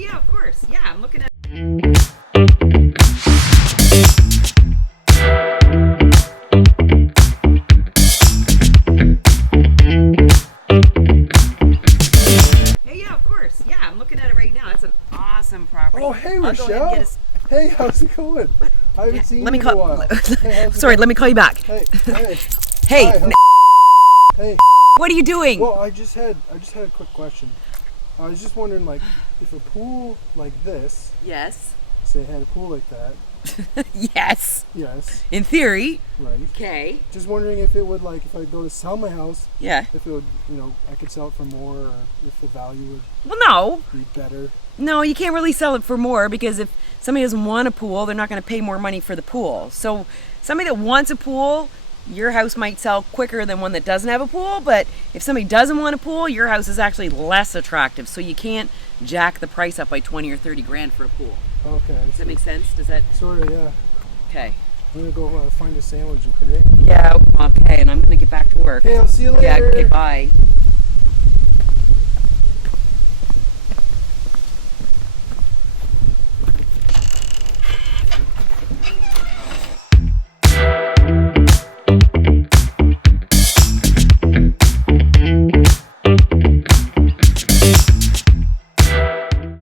Hey, yeah, of course. Yeah, I'm looking at. Hey, yeah, of course. Yeah, I'm looking at it right now. That's an awesome property. Oh, hey, I'll go ahead and get Rochelle. Hey, how's it going? I haven't seen Let me you in a call. while. Hey, how's it Sorry, going? let me call you back. Hey, hey. Hey, Hi, hey. what are you doing? Well, I just had a quick question. I was just wondering, like, if a pool like this, Yes. say, had a pool like that. Yes. Yes. In theory. Right. Okay. Just wondering if it would, like, if I go to sell my house, Yeah. if it would, I could sell it for more, or if the value would Well, no. be better. No, you can't really sell it for more because if somebody doesn't want a pool, they're not going to pay more money for the pool. So somebody that wants a pool, your house might sell quicker than one that doesn't have a pool. But if somebody doesn't want a pool, your house is actually less attractive. So you can't jack the price up by 20 or 30 grand for a pool. Okay. Does that make sense? Does that? Sort of, yeah. Okay. I'm gonna go find a sandwich, okay? Yeah, okay. And I'm going to get back to work. Okay, I'll see you later. Yeah, okay, bye.